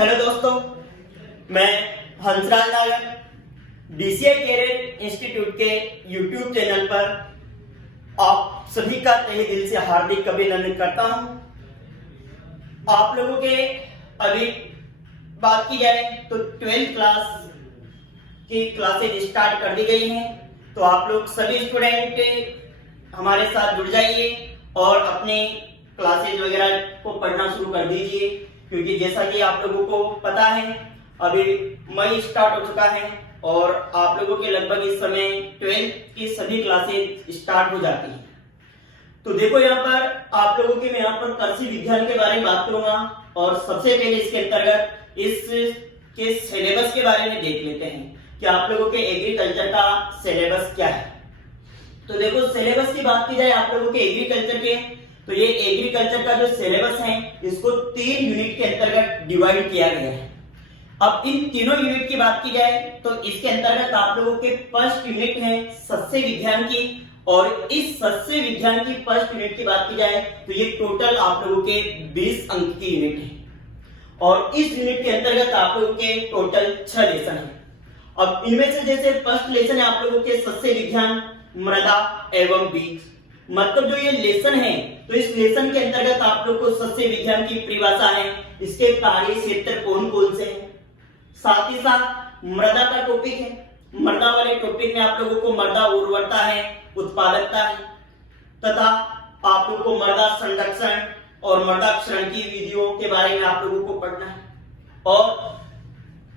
Hello दोस्तों, मैं हंसराज नागर बीसीए कैरियर इंस्टीट्यूट के यूट्यूब चैनल पर आप सभी का तहे दिल से हार्दिक अभिनंदन करता हूं। आप लोगों के अभी बात की जाए तो 12th क्लास की क्लासेज स्टार्ट कर दी गई हैं, तो आप लोग सभी स्टूडेंट हमारे साथ जुड़ जाइए और अपने क्लासेज वगैरह को पढ़ना शुरू कर दीजिए, क्योंकि जैसा कि आप लोगों को पता है अभी मई स्टार्ट हो चुका है और आप लोगों के लगभग इस समय 12th की सभी क्लासेज स्टार्ट हो जाती हैं। तो देखो यहाँ पर आप लोगों के मैं यहाँ पर कृषि विज्ञान के बारे में बात करूंगा और सबसे पहले इसके अंतर्गत इसके सिलेबस के बारे में देख लेते हैं कि आप लोगों के एग्रीकल्चर का सिलेबस क्या है। तो देखो सिलेबस की बात की जाए आप लोगों के एग्रीकल्चर के, तो ये एग्रीकल्चर का जो सिलेबस है इसको 3 यूनिट के अंतर्गत डिवाइड किया गया है। अब इन तीनों यूनिट की बात की जाए तो इसके अंतर्गत आप लोगों के फर्स्ट यूनिट है सस्य विज्ञान की, और इस सस्य विज्ञान की फर्स्ट यूनिट की बात की जाए तो ये टोटल आप लोगों के 20 अंक की यूनिट है और इस यूनिट के अंतर्गत आप लोगों के टोटल 6 लेसन है। अब इनमें से जैसे फर्स्ट लेसन है आप लोगों के सस्य विज्ञान मृदा एवं बीज, मतलब जो ये लेसन है तो इस लेसन के अंतर्गत आप लोग को सस्य विज्ञान की परिभाषा है, इसके कार्य क्षेत्र कौन कौन से हैं, साथ ही साथ मृदा का टॉपिक है। मृदा वाले टॉपिक में आप लोगों को मृदा उर्वरता है, उत्पादकता है, तथा आप लोगों को मृदा संरक्षण और मृदा क्षरण की विधियों के बारे में आप लोगों को पढ़ना है। और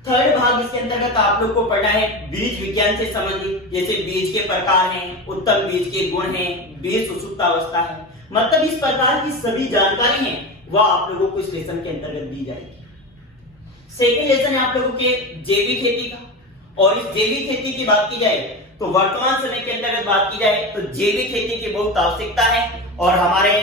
थर्ड भाग इसके अंतर्गत आप लोग को पढ़ना है बीज विज्ञान से संबंधित, जैसे बीज के प्रकार हैं, उत्तम बीज के गुण हैं, बीज सुसुप्तावस्था है, मतलब इस प्रकार की सभी जानकारी है वह आप लोगों को इस लेसन के अंतर्गत दी जाएगी। सेकेंड लेसन है आप लोगों के जैविक खेती का, और इस जैविक खेती की बात की जाए तो वर्तमान समय के अंतर्गत बात की जाए तो जैविक खेती की बहुत आवश्यकता है और हमारे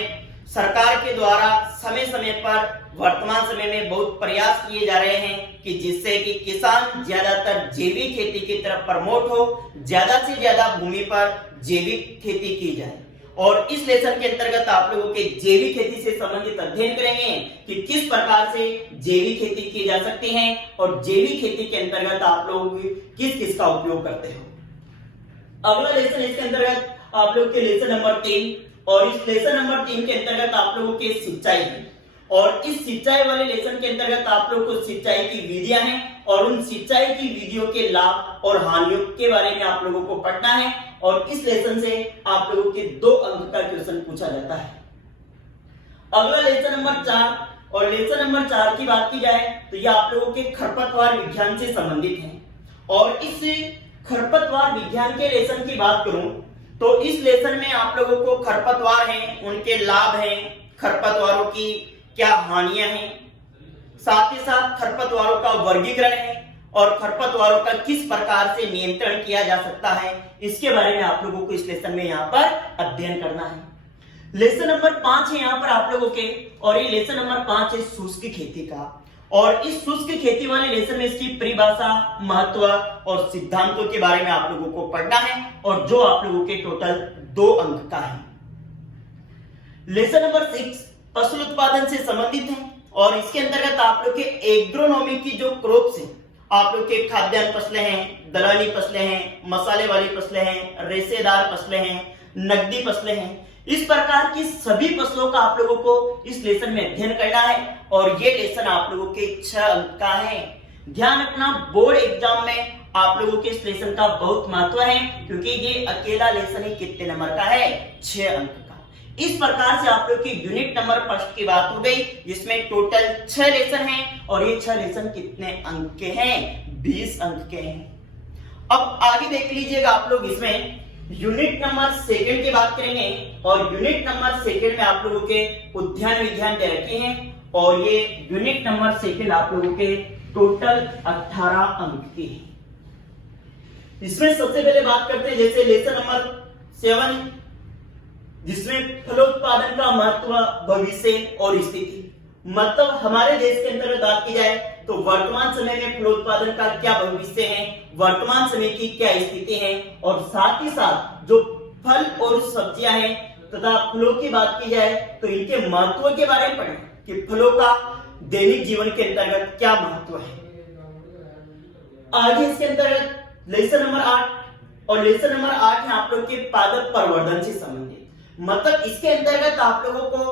सरकार के द्वारा समय समय पर वर्तमान समय में बहुत प्रयास किए जा रहे हैं कि जिससे कि किसान ज्यादातर जैविक खेती की तरफ प्रमोट हो, ज्यादा से ज्यादा भूमि पर जैविक खेती की जाए। और इस लेसन के अंतर्गत आप लोगों के जैविक खेती से संबंधित अध्ययन करेंगे कि किस प्रकार से जैविक खेती की जा सकती है और जैविक खेती के अंतर्गत आप लोग किस किस का उपयोग करते हो। अगला लेसन इसके अंतर्गत आप लोग के लेसन नंबर 3, और इस लेसन नंबर 3 के अंतर्गत आप लोगों के सिंचाई है, और इस सिंचाई वाले लेसन के अंतर्गत आप लोग को सिंचाई की विधियां हैं और उन सिंचाई की विधियों के लाभ और हानियों के बारे में आप लोगों को पढ़ना है। और इस लेसन से आप लोगों के 2 अंक का क्वेश्चन पूछा जाता है। अगला लेसन नंबर 4, और लेसन नंबर 4 की बात की जाए तो यह आप लोगों के खरपतवार विज्ञान से संबंधित है। और इस खरपतवार विज्ञान के लेसन की बात करूं तो इस लेसन में आप लोगों को खरपतवार हैं, उनके लाभ हैं, खरपतवारों की क्या हानियां हैं, साथ ही साथ खरपतवारों का वर्गीकरण है और खरपतवारों का किस प्रकार से नियंत्रण किया जा सकता है, इसके बारे में आप लोगों को इस लेसन में यहाँ पर अध्ययन करना है। लेसन नंबर 5 है यहाँ पर आप लोगों के, और ये लेसन नंबर 5 है शुष्क खेती का, और इस शुष्क खेती वाले लेसन में इसकी परिभाषा, महत्व और सिद्धांतों के बारे में आप लोगों को पढ़ना है, और जो आप लोगों के टोटल 2 अंक का है। लेसन नंबर 6 फसल उत्पादन से संबंधित है, और इसके अंतर्गत आप लोग के एग्रोनॉमी की जो क्रॉप्स है, आप लोग के खाद्यान्न फसलें हैं, दलहनी फसलें हैं, मसाले वाली फसलें हैं, रेशेदार फसलें हैं, नकदी फसलें हैं, इस प्रकार की सभी फसलों का आप लोगों को इस लेसन में अध्ययन करना है। और ये लेसन आप लोगों के 6 अंक का है। ध्यान रखना, बोर्ड एग्जाम में आप लोगों के इस लेसन का बहुत महत्व है, क्योंकि ये अकेला लेसन ही कितने नंबर का है, 6 अंक का। इस प्रकार से आप लोग की यूनिट नंबर 1 की बात हो गई, जिसमें टोटल 6 लेसन हैं, और ये 6 लेसन कितने अंक के हैं, 20 अंक के हैं। अब आगे देख लीजिएगा आप लोग, इसमें यूनिट नंबर 2 की बात करेंगे, और यूनिट नंबर 2 में आप लोगों के उद्यान विज्ञान दे रखे हैं, और ये यूनिट नंबर 2 आप लोगों के टोटल 18 अंक की है। इसमें सबसे पहले बात करते हैं जैसे लेसन नंबर 7, जिसमें फलोत्पादन का महत्व, भविष्य और स्थिति, मतलब हमारे देश के अंतर्गत बात की जाए तो वर्तमान समय में फलोत्पादन का क्या भविष्य है, वर्तमान समय की क्या स्थिति है, और साथ ही साथ जो फल और सब्जियां हैं तथा फलों की बात की जाए तो इनके महत्व के बारे में पढ़ें कि फलों का दैनिक जीवन के अंतर्गत क्या महत्व है। आगे इसके अंतर्गत लेसन नंबर 8 और लेसन नंबर 8 है आप लोग के पादप प्रवर्धन से संबंधित। मतलब इसके अंतर्गत आप लोगों को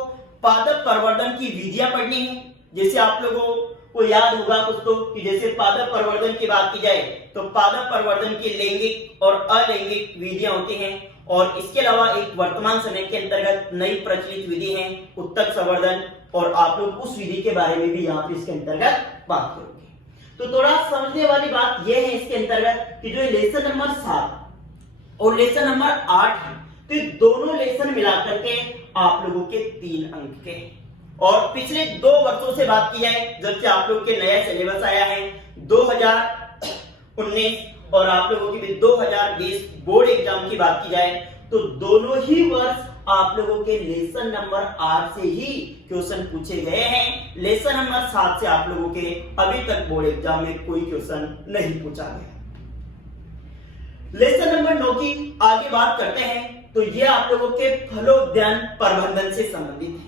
पादप प्रवर्धन की विधियां पढ़नी है। जैसे आप लोगों को याद होगा कुछ तो कि जैसे पादप प्रवर्धन की बात की जाए तो पादप प्रवर्धन की लैंगिक और अलैंगिक विधियां होती हैं और इसके अलावा एक वर्तमान समय के अंतर्गत नई प्रचलित विधि है उत्तक संवर्धन और आप लोग उस विधि के बारे में भी यहाँ पे इसके अंतर्गत बात करोगे। तो थोड़ा समझने वाली बात यह है इसके अंतर्गत कि जो लेसन नंबर 7 और लेसन नंबर 8 है तो ये दोनों लेसन मिलाकर के आप लोगों के 3 अंक के और पिछले 2 वर्षों से बात की जाए जब से आप लोग के नया सिलेबस आया है 2019 और आप लोगों की भी 2020 बोर्ड एग्जाम की बात की जाए तो दोनों ही वर्ष आप लोगों के लेसन नंबर 8 से ही क्वेश्चन पूछे गए हैं। लेसन नंबर 7 से आप लोगों के अभी तक बोर्ड एग्जाम में कोई क्वेश्चन नहीं पूछा गया। लेसन नंबर 9 की आगे बात करते हैं तो ये आप लोगों के फलोद्यान प्रबंधन से संबंधित है।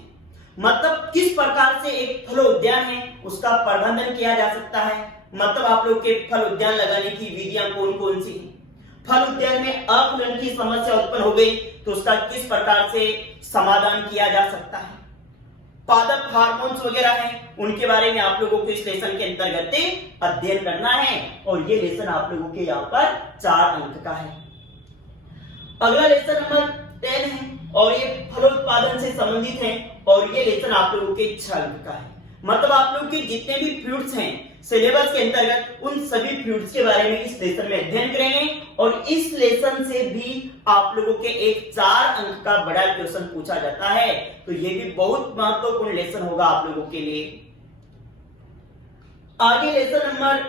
मतलब किस प्रकार से एक फलोद्यान है उसका प्रबंधन किया जा सकता है। मतलब आप लोग के फल उद्यान लगाने की विधियां कौन कौन सी हैं। फल उद्यान में अकुलन की समस्या उत्पन्न हो गई तो उसका किस प्रकार से समाधान किया जा सकता है। पादप हार्मोन्स वगैरह हैं उनके बारे में आप लोगों को इस लेसन के अंतर्गत अध्ययन करना है और ये लेसन आप लोगों के यहाँ पर 4 अंक का है। अगला लेसन नंबर 10 है और ये फलोत्पादन से संबंधित है और ये लेसन आप लोगों के 6 अंक का है। मतलब आप लोग के जितने भी फ्रूट्स हैं सिलेबस के अंतर्गत उन सभी फ्रूट्स के बारे में इस लेसन में अध्ययन करेंगे और इस लेसन से भी आप लोगों के एक 4 अंक का बड़ा क्वेश्चन पूछा जाता है। तो ये भी बहुत महत्वपूर्ण लेसन होगा आप लोगों के लिए। आगे लेसन नंबर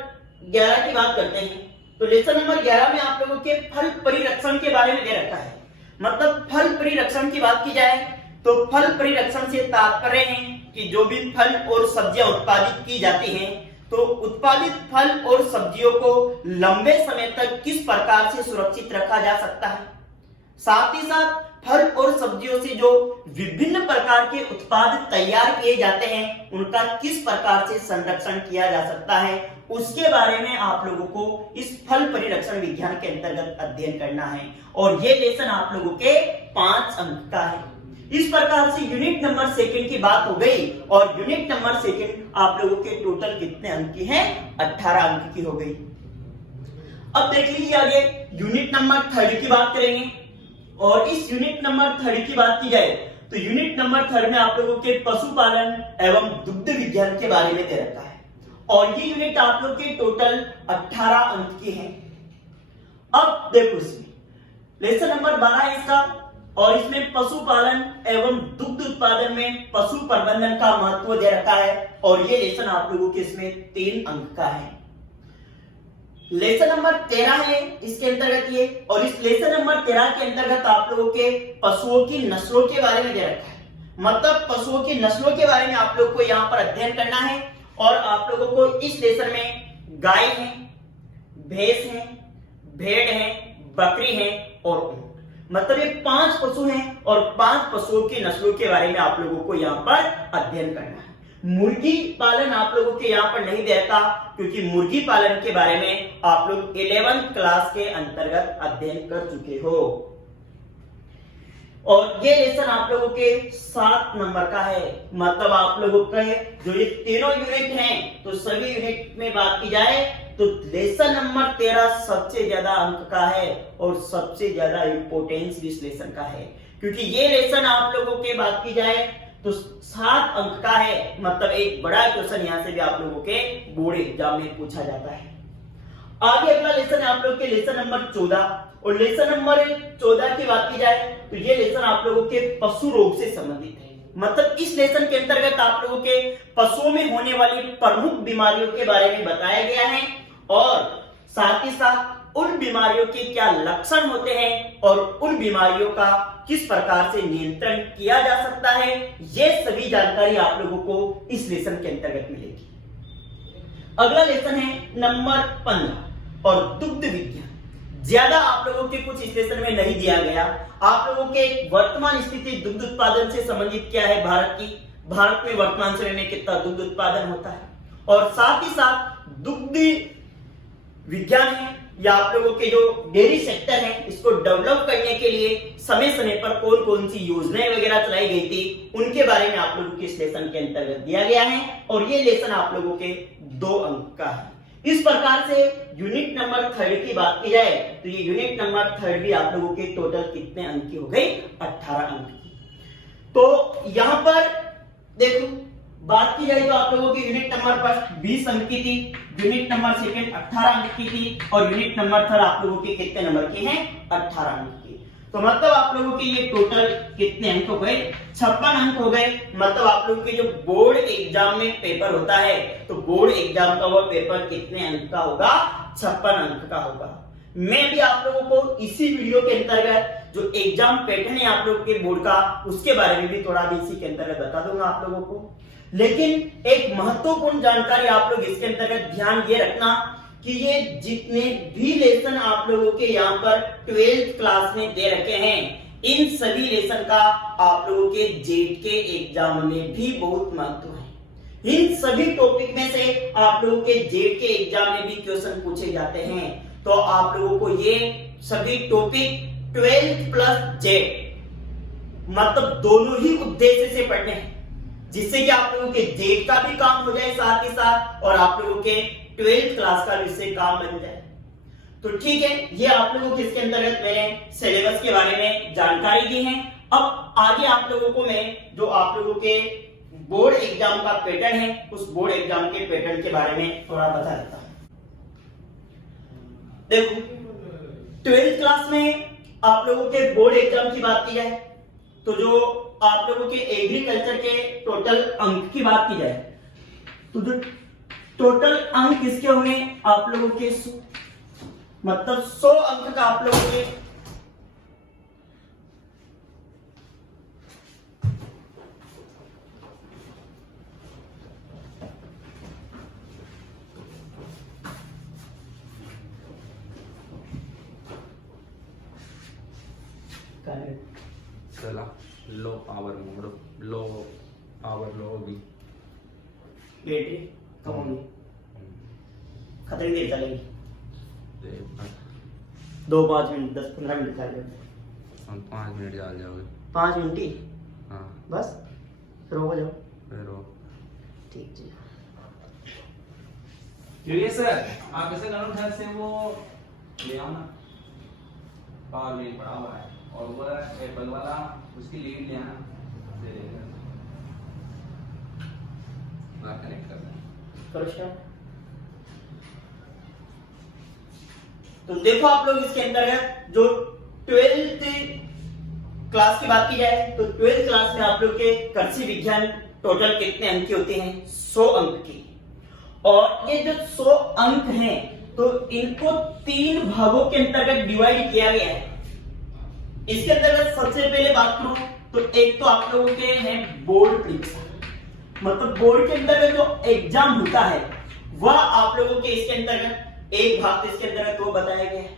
11 की बात करते हैं तो लेसन नंबर 11 में आप लोगों के फल परिरक्षण के बारे में दे रखा है। मतलब फल परिरक्षण की बात की जाए तो फल परिरक्षण से तात्पर्य है कि जो भी फल और सब्जियां उत्पादित की जाती हैं तो उत्पादित फल और सब्जियों को लंबे समय तक किस प्रकार से सुरक्षित रखा जा सकता है। साथ ही साथ फल और सब्जियों से जो विभिन्न प्रकार के उत्पाद तैयार किए जाते हैं उनका किस प्रकार से संरक्षण किया जा सकता है उसके बारे में आप लोगों को इस फल परिरक्षण विज्ञान के अंतर्गत अध्ययन करना है और ये लेसन आप लोगों के 5 अंक का है। इस प्रकार से यूनिट नंबर 2 की बात हो गई और यूनिट नंबर 2 आप लोगों के टोटल कितने अंक की है 18 अंक की हो गई। अब देख लीजिए आगे यूनिट नंबर 3 की बात करेंगे और इस यूनिट नंबर 3 की बात की जाए तो यूनिट नंबर 3 में आप लोगों के पशुपालन एवं दुग्ध विज्ञान के बारे में दे रखा है और ये यूनिट आप लोग के टोटल 18 अंक की है। अब देखो इसमें लेसन नंबर 12 है इसका और इसमें पशुपालन एवं दुग्ध उत्पादन में पशु प्रबंधन का महत्व दे रखा है और ये लेसन आप लोगों के इसमें 3 अंक का है। लेसन नंबर 13 है इसके अंतर्गत ये और इस लेसन नंबर 13 के अंतर्गत आप लोगों के पशुओं की नस्लों के बारे में दे रखा है। मतलब पशुओं की नस्लों के बारे में आप लोग को यहाँ पर अध्ययन करना है और आप लोगों को इस लेसन में गाय है, भैंस है, भेड़ है, बकरी है और ऊंट मतलब ये 5 पशु हैं और 5 पशुओं की नस्लों के बारे में आप लोगों को यहाँ पर अध्ययन करना है। मुर्गी पालन आप लोगों के यहाँ पर नहीं देता क्योंकि मुर्गी पालन के बारे में आप लोग 11th क्लास के अंतर्गत अध्ययन कर चुके हो और ये लेसन आप लोगों के 7 नंबर का है। मतलब आप लोगों के जो ये तीनों यूनिट हैं तो सभी यूनिट में बात की जाए तो लेसन नंबर 13 सबसे ज्यादा अंक का है और सबसे ज्यादा इंपोर्टेंस इस लेसन का है क्योंकि ये लेसन आप लोगों के बात की जाए तो 7 अंक का है। मतलब एक बड़ा क्वेश्चन यहाँ से भी आप लोगों के बोर्ड एग्जाम में पूछा जाता है। आगे अगला लेसन है आप लोग के लेसन नंबर 14 और लेसन नंबर 14 की बात की जाए तो ये लेसन आप लोगों के पशु रोग से संबंधित है। मतलब इस लेसन के अंतर्गत आप लोगों के पशुओं में होने वाली प्रमुख बीमारियों के बारे में बताया गया है और साथ ही साथ उन बीमारियों के क्या लक्षण होते हैं और उन बीमारियों का किस प्रकार से नियंत्रण किया जा सकता है ये सभी जानकारी आप लोगों को इस लेसन के अंतर्गत मिलेगी। अगला लेसन है नंबर 15 और दुग्ध विज्ञान। ज्यादा आप लोगों के कुछ इस लेसन में नहीं दिया गया। आप लोगों के वर्तमान स्थिति दुग्ध उत्पादन से संबंधित क्या है भारत की, भारत में वर्तमान समय में कितना दुग्ध उत्पादन होता है, और साथ ही साथ दुग्ध विज्ञान है या आप लोगों के जो डेयरी सेक्टर है इसको डेवलप करने के लिए समय समय पर कौन कौन सी योजनाएं वगैरह चलाई गई थी उनके बारे में आप लोगों के इस लेसन के अंतर्गत दिया गया है, और ये लेसन आप लोगों के 2 अंक का है। इस प्रकार से यूनिट नंबर 3 की बात की जाए तो ये यूनिट नंबर 3 भी आप लोगों के टोटल कितने अंक की हो गई, 18 अंक की। तो यहां पर देखो बात की जाए तो आप लोगों की यूनिट नंबर फर्स्ट 20 अंक की थी, यूनिट नंबर सेकंड 18 अंक की थी, और यूनिट नंबर 3 आप लोगों के कितने नंबर की है, 18 अंक की। तो मतलब आप लोगों के ये टोटल कितने अंक हो गए, 56 अंक हो गए। मतलब आप लोगों के जो बोर्ड एग्जाम में पेपर होता है तो बोर्ड एग्जाम का वो पेपर कितने अंक का होगा, 56 अंक का होगा। मैं भी आप लोगों को इसी वीडियो के अंतर्गत जो एग्जाम पैटर्न है आप लोगों के बोर्ड का उसके बारे में भी थोड़ा भी इसी के अंतर्गत बता दूंगा आप लोगों को। लेकिन एक महत्वपूर्ण जानकारी आप लोग इसके अंतर्गत ध्यान ये रखना कि ये जितने भी लेसन आप लोगों के यहाँ पर 12th क्लास में दे रखे हैं इन सभी लेसन का आप लोगों के जेट के एग्जाम में भी बहुत महत्व है। इन सभी टॉपिक में से आप लोगों के जेट के एग्जाम में भी क्वेश्चन पूछे जाते हैं, तो आप लोगों को ये सभी टॉपिक 12th प्लस जेट मतलब दोनों ही उद्देश्य से पढ़ने हैं, जिससे कि आप लोगों के जेट का भी काम हो जाए साथ ही साथ और आप लोगों के 12th क्लास का भी इससे काम बन जाए। तो ठीक है, ये आप लोगों को इसके अंतर्गत मैंने सिलेबस के बारे में जानकारी दी है। अब आगे आप लोगों को मैं जो आप लोगों के बोर्ड एग्जाम का पैटर्न है उस बोर्ड एग्जाम के पैटर्न के बारे में थोड़ा बता देता हूं। देखो 12th क्लास में आप लोगों के बोर्ड एग्जाम की बात की जाए तो जो आप लोगों के एग्रीकल्चर के टोटल अंक की बात की जाए तो जो टोटल अंक किसके होंगे, आप लोगों के 100 मतलब 100 अंक का आप लोगों के चला low power mode low power लो भी बैटरी कम होगी, खतरे देर चलेगी 2-5 मिनट 10-15 मिनट चलेगा, हम 5 मिनट जा जाओगे 5 मिनट ही हाँ बस, फिर हो जाओ फिर वो ठीक जी। क्यों सर आप ऐसे करो घर से वो ले आओ ना, पावर बिल पड़ा हुआ है और वो एप्पल वाला उसकी लीड ले आना, दे देगा कनेक्ट कर देना। तो देखो आप लोग इसके अंतर्गत जो 12th क्लास की बात की जाए तो 12th क्लास में आप लोग के कृषि विज्ञान टोटल कितने अंक के होते हैं, 100 अंक की। और ये जो 100 अंक हैं तो इनको 3 भागों के अंतर्गत डिवाइड किया गया है। इसके अंतर्गत सबसे पहले बात करूं तो एक तो आप लोगों के हैं बोर्ड परीक्षा, मतलब बोर्ड के अंतर्गत जो एग्जाम होता है वह आप लोगों के इसके अंतर्गत एक भाग इसके अंतर्गत वो बताया गया है।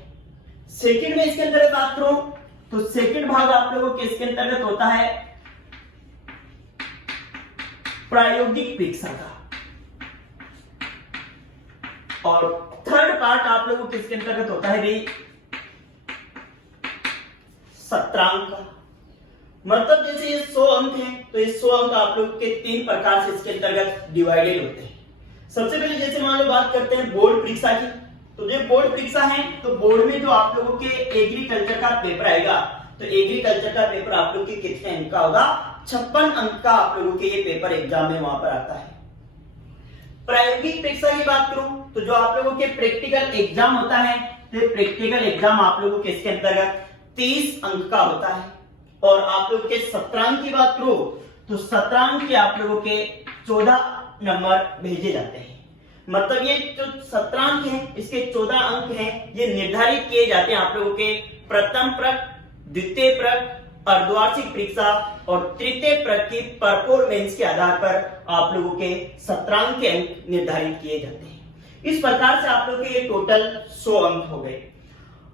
सेकंड में इसके अंतर्गत बात करूं तो सेकंड भाग आप लोगों के इसके अंतर्गत होता है प्रायोगिक परीक्षा का, और थर्ड पार्ट आप लोगों के इसके अंतर्गत होता है भाई सत्रांक का। मतलब जैसे ये 100 अंक हैं तो ये 100 अंक आप लोग के 3 प्रकार से इसके अंतर्गत डिवाइडेड होते हैं। सबसे पहले जैसे मान लो बात करते हैं बोर्ड परीक्षा की, तो जो बोर्ड परीक्षा है तो बोर्ड में जो आप लोगों के एग्रीकल्चर का पेपर आएगा तो एग्रीकल्चर का पेपर आप लोग के कितने अंक का होगा, 56 अंक का आप लोगों के ये पेपर एग्जाम में वहां पर आता है। प्रायोगिक परीक्षा की बात करूं तो जो आप लोगों के प्रैक्टिकल एग्जाम होता है तो प्रैक्टिकल एग्जाम आप लोगों के इसके अंतर्गत 30 अंक का होता है। और आप लोगों के सत्रांक की बात करो तो सत्रांक के आप लोगों के 14 नंबर भेजे जाते हैं। मतलब ये जो सत्रांक है इसके 14 अंक हैं, ये निर्धारित किए जाते हैं आप लोगों के प्रथम प्रक, द्वितीय प्रक, अर्धवार्षिक परीक्षा और तृतीय प्रक की परफॉर्मेंस के आधार पर आप लोगों के सत्रांक के अंक निर्धारित किए जाते हैं। इस प्रकार से आप लोगों के ये टोटल 100 अंक हो गए।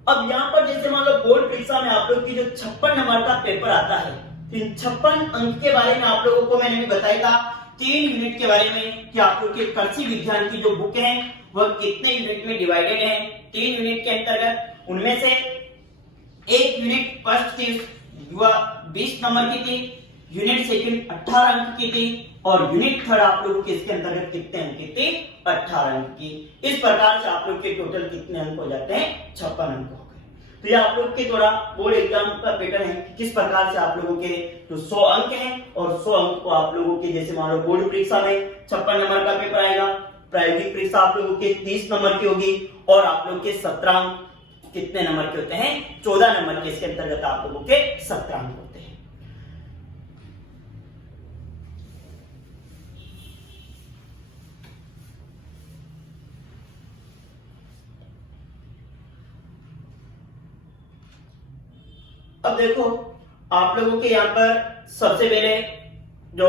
अब यहाँ पर जैसे मान लो बोर्ड परीक्षा में आप लोग की जो 56 नंबर का पेपर आता है इन 56 अंक के बारे में आप लोगों को मैंने भी बताया था 3 यूनिट के बारे में कि आप लोग के कृषि विज्ञान की जो बुक है वह कितने यूनिट में डिवाइडेड है। 3 यूनिट के अंतर्गत उनमें से एक यूनिट फर्स्ट थी वह 20 नंबर की थी, यूनिट सेकंड 18 अंक की थी और यूनिट थर्ड आप लोगों के इसके अंतर्गत कितने अंक की थी 18 अंक की। इस प्रकार से आप लोग के टोटल कितने अंक हो जाते हैं 56 अंक हो गए। तो ये आप लोग के द्वारा बोर्ड एग्जाम का पैटर्न है कि किस प्रकार से आप लोगों के जो 100 अंक हैं और 100 अंक को आप लोगों के जैसे मान लो बोर्ड परीक्षा में 56 नंबर का पेपर आएगा, प्रायोगिक परीक्षा आप लोगों के 30 नंबर की होगी और आप लोग के 17 अंक कितने नंबर के होते हैं 14 नंबर के इसके अंतर्गत आप लोगों के 17 अंक होते हैं। अब देखो आप लोगों के यहाँ पर सबसे पहले जो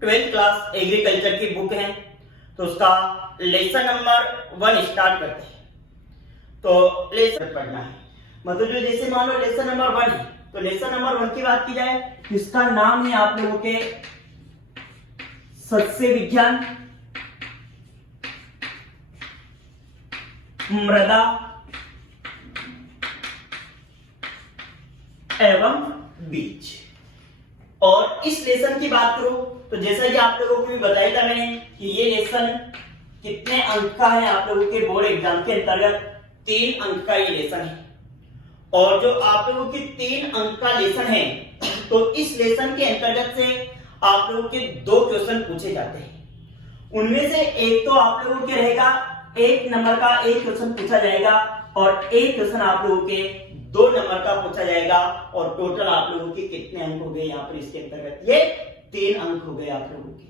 12th क्लास एग्रीकल्चर की बुक है तो उसका लेसन नंबर 1 स्टार्ट करते हैं। तो लेसन पढ़ना है मतलब जो जैसे मान लो लेसन नंबर 1 है तो लेसन नंबर 1 की बात की जाए तो इसका नाम है आप लोगों के सस्य विज्ञान, मृदा एवं बीज। और इस लेसन की बात करूं तो जैसा कि आप लोगों को भी बताया था मैंने कि ये लेसन कितने अंक का है आप लोगों के बोर्ड एग्जाम के अंतर्गत 3 अंक का ये लेसन है। और जो आप लोगों के 3 अंक का लेसन है तो इस लेसन के अंतर्गत से आप लोगों के 2 क्वेश्चन पूछे जाते हैं। उनमें से एक तो आप लोगों के रहेगा 1 नंबर का एक क्वेश्चन पूछा जाएगा और एक क्वेश्चन आप लोगों के 2 नंबर का पूछा जाएगा और टोटल आप लोगों के कितने अंक हो गए यहाँ पर इसके अंतर्गत ये 3 अंक हो गए आप लोगों के।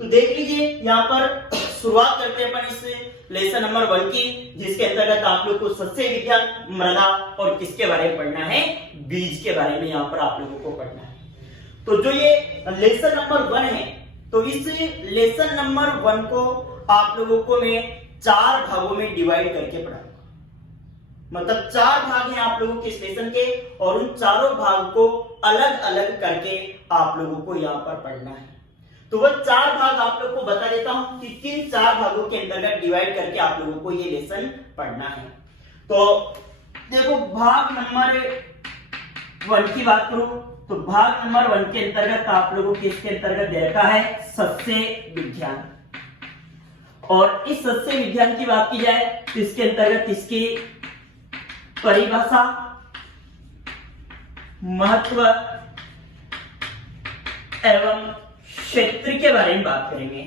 तो देख लीजिए यहाँ पर शुरुआत करते हैं अपन इस लेसन नंबर 1 की जिसके अंतर्गत आप लोग को सस्य विज्ञान, मृदा और किसके बारे में पढ़ना है बीज के बारे में यहाँ पर आप लोगों को पढ़ना है। तो जो ये लेसन नंबर 1 है तो इस लेसन नंबर 1 को आप लोगों को मैं 4 भागों में डिवाइड करके पढ़ाऊंगा। मतलब 4 भाग हैं आप लोगों के इस लेसन के और उन चारों भाग को अलग अलग करके आप लोगों को यहाँ पर पढ़ना है। तो वह 4 भाग आप लोग को बता देता हूं कि किन 4 भागों के अंतर्गत डिवाइड करके आप लोगों को ये लेसन पढ़ना है। तो देखो भाग नंबर 1 की बात करूं तो भाग नंबर 1 के अंतर्गत आप लोगों के इसके अंतर्गत दे रखा है सस्य विज्ञान। और इस सस्य विज्ञान की बात की जाए तो इसके अंतर्गत इसकी परिभाषा, महत्व एवं क्षेत्र के बारे में बात करेंगे।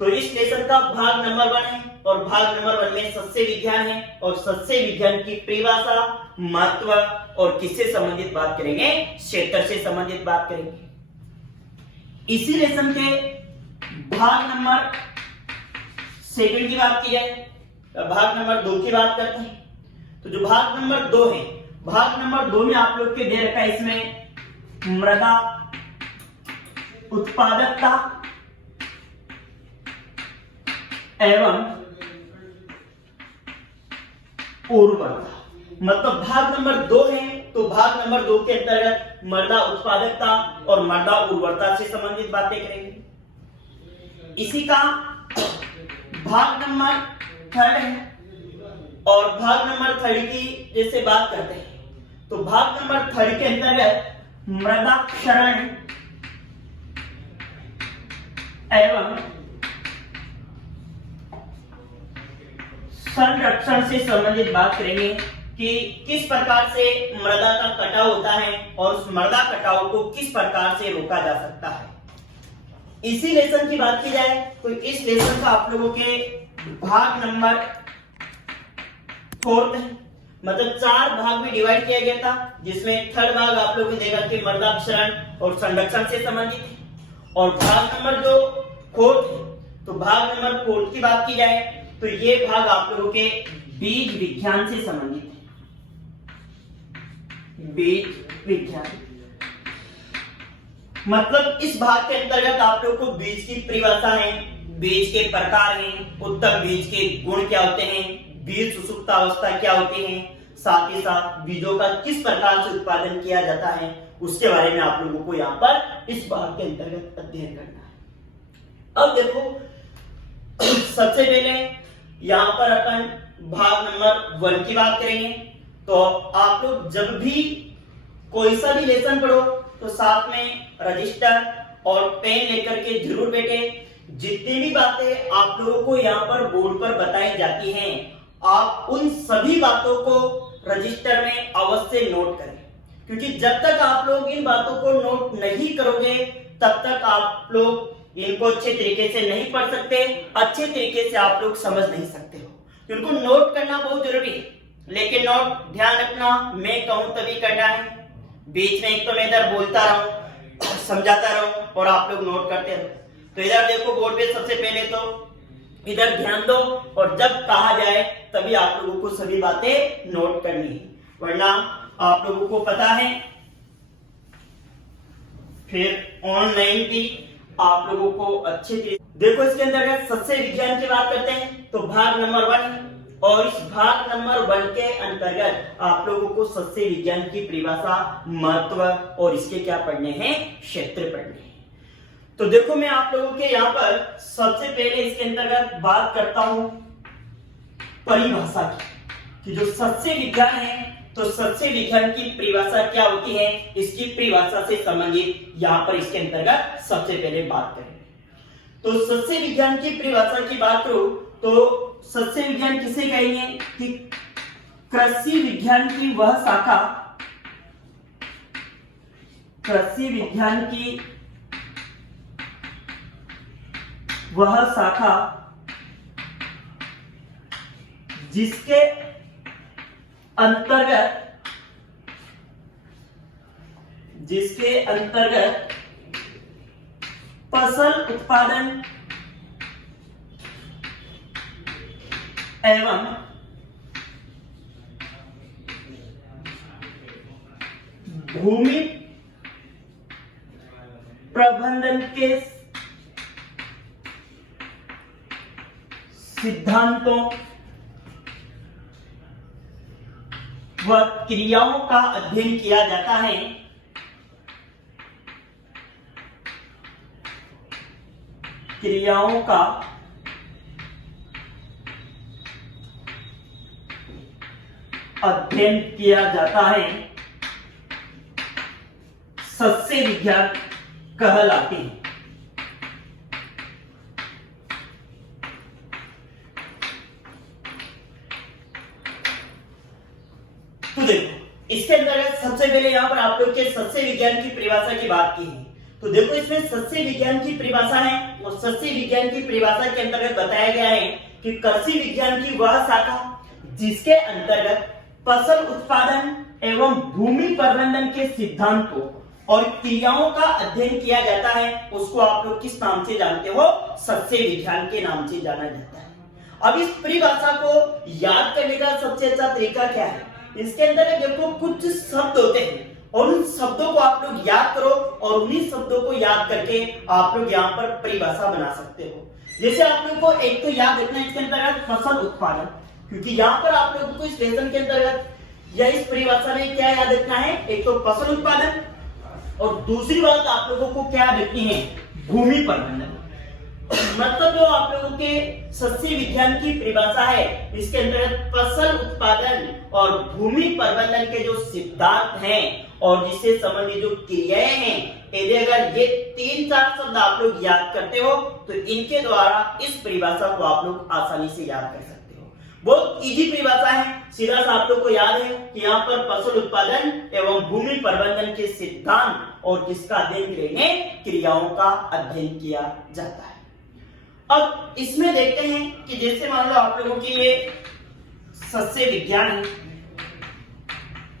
तो इस लेसन का भाग नंबर 1 है और भाग नंबर 1 में सस्य विज्ञान है और सस्य विज्ञान की परिभाषा, महत्व और किससे संबंधित बात करेंगे क्षेत्र से संबंधित बात करेंगे। इसी लेसन के भाग नंबर 2 की बात की जाए भाग नंबर 2 की बात करते हैं। तो जो भाग नंबर 2 है भाग नंबर 2 में आप लोग के दे रखा है इसमें मृदा उत्पादकता एवं उर्वरता। मतलब भाग नंबर 2 है तो भाग नंबर 2 के अंतर्गत मृदा उत्पादकता और मृदा उर्वरता से संबंधित बातें करेंगे। इसी का भाग नंबर 3 है और भाग नंबर 3 की जैसे बात करते हैं तो भाग नंबर 3 के अंतर्गत मृदा क्षरण एवं संरक्षण से संबंधित बात करेंगे कि किस प्रकार से मृदा का कटाव होता है और उस मृदा कटाव को किस प्रकार से रोका जा सकता है। इसी लेसन की बात की जाए तो इस लेसन का आप लोगों के भाग नंबर 4 है। मतलब 4 भाग में डिवाइड किया गया था जिसमें 3rd भाग आप लोगों को देगा कि मृदा क्षरण और संरक्षण से संबंधित है। और भाग नंबर जो 4 है तो भाग नंबर 4 की बात की जाए तो ये भाग आप लोगों के बीज विज्ञान से संबंधित है। बीज विज्ञान मतलब इस भाग के अंतर्गत आप लोगों को बीज की परिभाषा है, बीज के प्रकार हैं, उत्तम बीज के गुण क्या होते हैं, बीज सुसुप्त अवस्था क्या होती है, साथ ही साथ बीजों का किस प्रकार से उत्पादन किया जाता है उसके बारे में आप लोगों को यहाँ पर इस भाग के अंतर्गत अध्ययन करना है। अब देखो सबसे पहले यहाँ पर अपन भाग नंबर 1 की बात करेंगे। तो आप लोग जब भी कोई सा भी लेसन पढ़ो तो साथ में रजिस्टर और पेन लेकर के जरूर बैठे। जितनी भी बातें आप लोगों को यहाँ पर बोर्ड पर बताई जाती हैं, आप उन सभी बातों को रजिस्टर में अवश्य नोट करें, क्योंकि जब तक आप लोग इन बातों को नोट नहीं करोगे तब तक आप लोग इनको अच्छे तरीके से नहीं पढ़ सकते, अच्छे तरीके से आप लोग समझ नहीं सकते हो। इनको नोट करना बहुत जरूरी है, लेकिन नोट ध्यान रखना मैं कहूं तभी करना है। बीच में एक तो मैं इधर बोलता रहूं, समझाता रहूं और आप लोग नोट करते रहो। तो इधर देखो बोर्ड पे सबसे पहले तो इधर ध्यान दो और जब कहा जाए तभी आप लोगों को सभी बातें नोट करनी है, वरना आप लोगों को पता है फिर ऑनलाइन भी आप लोगों को अच्छे देखो। इसके अंतर्गत सस्य विज्ञान की बात करते हैं तो भाग नंबर 1, और इस भाग नंबर 1 के अंतर्गत आप लोगों को सस्य विज्ञान की परिभाषा, महत्व और इसके क्या पढ़ने हैं, क्षेत्र पढ़ने हैं। तो देखो मैं आप लोगों के यहाँ पर सबसे पहले इसके अंतर्गत बात करता हूं परिभाषा की, कि जो सस्य विज्ञान है तो सस्य विज्ञान की परिभाषा क्या होती है, इसकी परिभाषा से संबंधित यहाँ पर इसके अंतर्गत सबसे पहले बात करें। तो सस्य विज्ञान की परिभाषा की बात करूं तो सस्य विज्ञान किसे कहेंगे कि कृषि विज्ञान की वह शाखा, कृषि विज्ञान की वह शाखा जिसके अंतर्गत फसल उत्पादन एवं भूमि प्रबंधन के सिद्धांतों व क्रियाओं का अध्ययन किया जाता है, क्रियाओं का अध्ययन किया जाता है, सस्य विज्ञान कहलाती है। तो देखो इसके अंतर्गत सबसे पहले यहाँ पर आप लोग के सस्य विज्ञान की परिभाषा की बात की है। तो देखो इसमें सस्य विज्ञान की परिभाषा है और सस्य विज्ञान की परिभाषा के अंतर्गत बताया गया है कि कृषि विज्ञान की वह शाखा जिसके अंतर्गत फसल उत्पादन एवं भूमि प्रबंधन के सिद्धांतों और क्रियाओं का अध्ययन किया जाता है, उसको आप लोग किस नाम से जानते हो, सस्य विज्ञान के नाम से जाना जाता है। अब इस परिभाषा को याद करने का सबसे अच्छा तरीका क्या है, इसके अंदर देखो कुछ शब्द होते हैं और उन शब्दों को आप लोग याद करो और उन्हीं शब्दों को याद करके आप लोग यहाँ पर परिभाषा बना सकते हो। जैसे आप लोग को एक तो याद रखना है इसके अंतर्गत फसल उत्पादन, क्योंकि यहाँ पर आप लोगों को इस लेसन के अंतर्गत या इस परिभाषा में क्या याद रखना है, एक तो फसल उत्पादन और दूसरी बात आप लोगों को क्या याद रखनी है, भूमि प्रबंधन। मतलब जो आप लोगों के सस्य विज्ञान की परिभाषा है इसके अंतर्गत फसल उत्पादन और भूमि प्रबंधन के जो सिद्धांत हैं और जिससे संबंधित जो क्रियाएं हैं, यदि अगर ये 3-4 शब्द आप लोग याद करते हो तो इनके द्वारा इस परिभाषा को आप लोग आसानी से याद कर सकते हो। बहुत इजी परिभाषा है, सीधा सा आप लोग को याद है कि यहाँ पर फसल उत्पादन एवं भूमि प्रबंधन के सिद्धांत और जिसका अध्ययन करेंगे क्रियाओं का अध्ययन किया जाता है। अब इसमें देखते हैं कि जैसे मान लो आप लोगों की ये सस्य विज्ञान है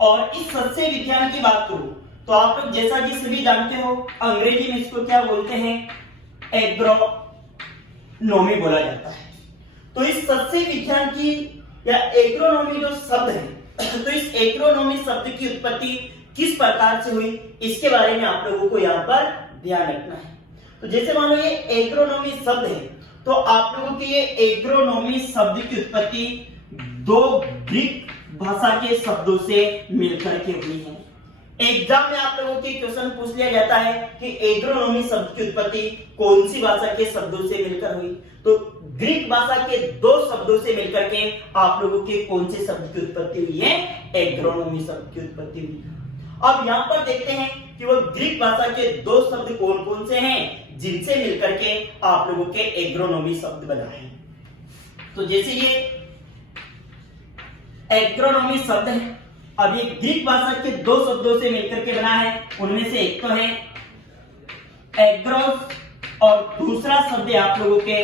और इस सस्य विज्ञान की बात करूं तो आप लोग जैसा कि सभी जानते हो अंग्रेजी में इसको क्या बोलते हैं, एग्रोनॉमी बोला जाता है। तो इस सस्य विज्ञान की या एग्रोनॉमी जो शब्द है तो इस एग्रोनॉमी शब्द की उत्पत्ति किस प्रकार से हुई इसके बारे में आप लोगों को यहाँ पर ध्यान रखना है। तो जैसे मान लो ये एग्रोनॉमी शब्द है तो आप लोगों के ये एग्रोनॉमी शब्द की उत्पत्ति 2 ग्रीक भाषा के शब्दों से मिलकर के हुई है। एग्जाम में आप लोगों के क्वेश्चन पूछ लिया जाता है कि एग्रोनॉमी शब्द की उत्पत्ति कौन सी भाषा के शब्दों से मिलकर हुई। तो ग्रीक भाषा के दो शब्दों से मिलकर के आप लोगों के कौन से शब्द की उत्पत्ति हुई है, एग्रोनॉमी शब्द की उत्पत्ति हुई है। अब यहाँ पर देखते हैं कि वो ग्रीक भाषा के दो शब्द कौन कौन से हैं जिनसे मिलकर के आप लोगों के एग्रोनॉमी शब्द बना है। तो जैसे ये एग्रोनॉमी शब्द है, अब ये ग्रीक भाषा के दो शब्दों से मिलकर के बना है। उनमें से एक तो है एग्रोस और दूसरा शब्द है आप लोगों के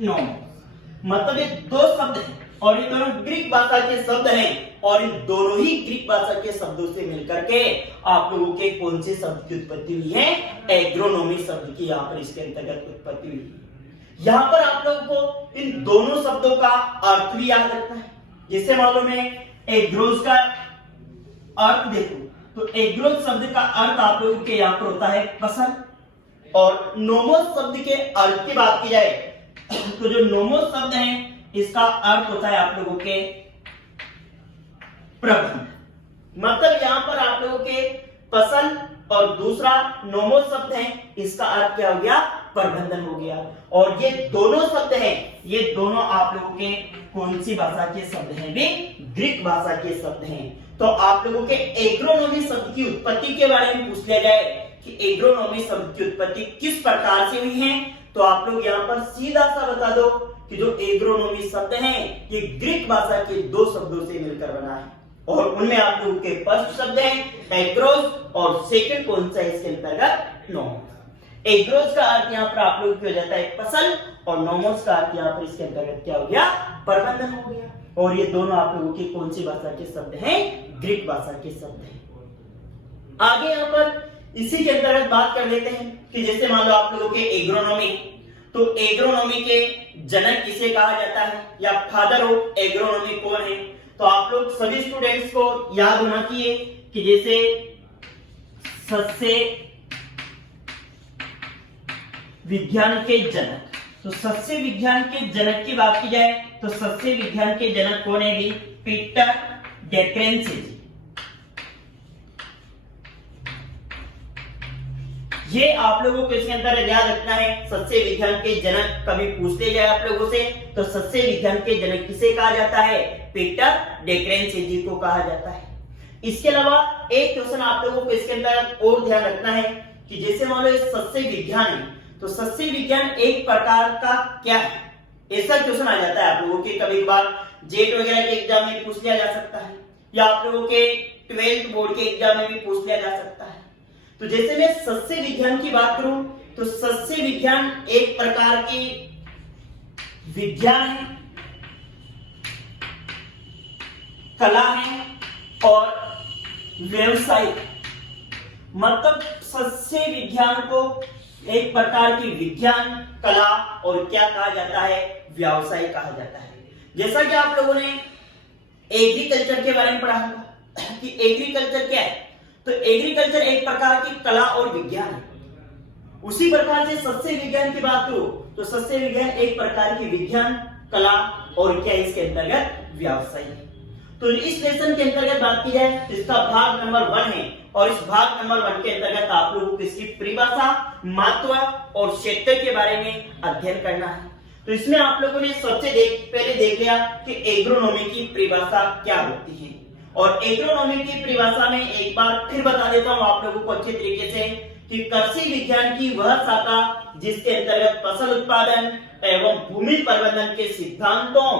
नोमोस। मतलब ये दो शब्द हैं और ये दोनों ग्रीक भाषा के शब्द हैं और इन दोनों ही ग्रीक भाषा के शब्दों से मिलकर के आप लोगों के कौन से शब्द की उत्पत्ति हुई है, एग्रोनॉमी शब्द की यहाँ पर इसके अंतर्गत उत्पत्ति हुई है। यहाँ पर आप लोगों को इन दोनों शब्दों का अर्थ भी याद रखना है। जैसे मालूम है एग्रोस का अर्थ देखो, तो एग्रोस शब्द का अर्थ आप लोगों के यहाँ पर होता है फसल, और नोमोस शब्द के अर्थ की बात की जाए तो जो नोमोस शब्द है इसका अर्थ होता है आप लोगों के प्रबंध। मतलब यहाँ पर आप लोगों के फसल और दूसरा नोमोस शब्द है, इसका अर्थ क्या हो गया, प्रबंधन हो गया। और ये दोनों शब्द हैं, ये दोनों आप लोगों के कौन सी भाषा के शब्द हैं, भी ग्रीक भाषा के शब्द हैं। तो आप लोगों के एग्रोनॉमी शब्द की उत्पत्ति के बारे में पूछ लिया जाए कि एग्रोनॉमी शब्द की उत्पत्ति किस प्रकार से हुई है, तो आप लोग यहाँ पर सीधा सा बता दो कि जो एग्रोनॉमी शब्द है ये ग्रीक भाषा के दो शब्दों से मिलकर बना है और उनमें आप लोगों के फर्स्ट शब्द है एग्रोस और सेकंड कौन सा है इसके अंतर्गत, नोमोस। एग्रोस का अर्थ यहाँ पर आप लोगों को हो जाता है फसल और नोमोस का अर्थ यहाँ पर इसके अंतर्गत क्या हो गया, प्रबंधन हो गया। और ये दोनों आप लोगों की कौन सी भाषा के शब्द हैं, ग्रीक भाषा के शब्द हैं। आगे यहाँ पर इसी के अंतर्गत बात कर लेते हैं कि जैसे मान लो आप लोगों के एग्रोनॉमी, तो एग्रोनॉमी के जनक किसे कहा जाता है या फादर ऑफ एग्रोनॉमी कौन है। तो आप लोग सभी स्टूडेंट्स को याद होना चाहिए कि जैसे सस्य विज्ञान के जनक, तो सस्य विज्ञान के जनक की बात की जाए तो सस्य विज्ञान के जनक कौन है भी, पीटर डेक्रेन्सिस। ये आप लोगों को इसके अंदर याद रखना है। सस्य विज्ञान के जनक कभी पूछते जाए आप लोगों से तो सस्य विज्ञान के जनक किसे कहा जाता है, पीटर डेक्रेन्सिस जी को कहा जाता है। इसके अलावा एक क्वेश्चन आप लोगों को इसके अंदर और ध्यान रखना है कि जैसे मान लो सस्य विज्ञान है तो सस्य विज्ञान एक प्रकार का क्या है, ऐसा क्वेश्चन आ जाता है आप लोगों के कभी कभार जेट वगैरह के एग्जाम में पूछ लिया जा सकता है या आप लोगों के 12th बोर्ड के एग्जाम में भी पूछ लिया जा सकता है। तो जैसे मैं सस्य विज्ञान की बात करूं तो सस्य विज्ञान एक प्रकार की विज्ञान है, कला है और व्यवसाय। मतलब सस्य विज्ञान को एक प्रकार की विज्ञान, कला और क्या कहा जाता है, व्यवसाय कहा जाता है। जैसा कि आप लोगों ने एग्रीकल्चर के बारे में पढ़ा होगा कि एग्रीकल्चर क्या है, तो एग्रीकल्चर एक प्रकार की कला और विज्ञान है। उसी प्रकार से सस्य विज्ञान की बात करो तो सस्य विज्ञान एक प्रकार की विज्ञान, कला और क्या इसके अंतर्गत व्यवसाय है। तो इस लेसन के अंतर्गत बात की जाए तो इसका भाग नंबर 1 है और इस भाग नंबर 1 के अंतर्गत आप लोगों को इसकी परिभाषा, महत्व और क्षेत्र के बारे में अध्ययन करना है। तो इसमें आप लोगों ने सबसे पहले देख लिया कि एग्रोनॉमी की परिभाषा क्या होती है और एग्रोनॉमी की परिभाषा में एक बार फिर बता देता हूं आप लोगों को अच्छे तरीके से कि कृषि विज्ञान की वह शाखा जिसके अंतर्गत फसल उत्पादन एवं भूमि प्रबंधन के सिद्धांतों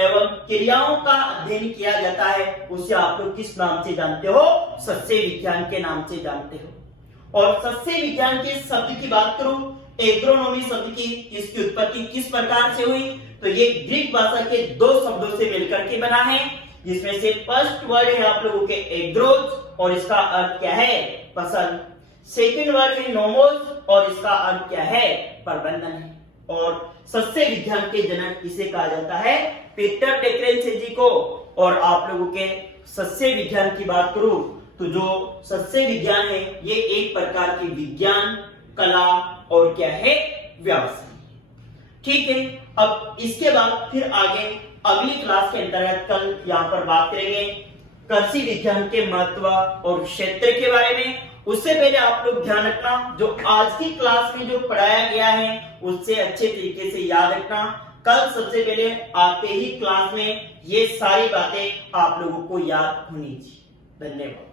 एवं क्रियाओं का अध्ययन किया जाता है उसे आप लोग किस नाम से जानते हो, सस्य विज्ञान के नाम से जानते हो। और सस्य विज्ञान के शब्द की बात करूं, एग्रोनॉमी शब्द की इसकी उत्पत्ति किस प्रकार से हुई, तो ये ग्रीक भाषा के दो शब्दों से मिलकर के बना है जिसमें से फर्स्ट वर्ड है आप लोगों के एग्रोस और इसका अर्थ क्या है, फसल। सेकंड वर्ड है नोमोस और इसका अर्थ क्या है, प्रबंधन है। और सस्य विज्ञान के जनक किसे कहा जाता है, पीटर डेक्रेन्सिस जी को। और आप लोगों के सस्य विज्ञान की बात करूं तो जो सस्य विज्ञान है ये एक प्रकार की विज्ञान, कला और क्या है, व्यवसाय। ठीक है, अब इसके बाद फिर आगे अगली क्लास के अंतर्गत कल यहाँ पर बात करेंगे कृषि विज्ञान के महत्व और क्षेत्र के बारे में। उससे पहले आप लोग ध्यान रखना, जो आज की क्लास में जो पढ़ाया गया है उससे अच्छे तरीके से याद रखना। कल सबसे पहले आते ही क्लास में ये सारी बातें आप लोगों को याद होनी चाहिए। धन्यवाद।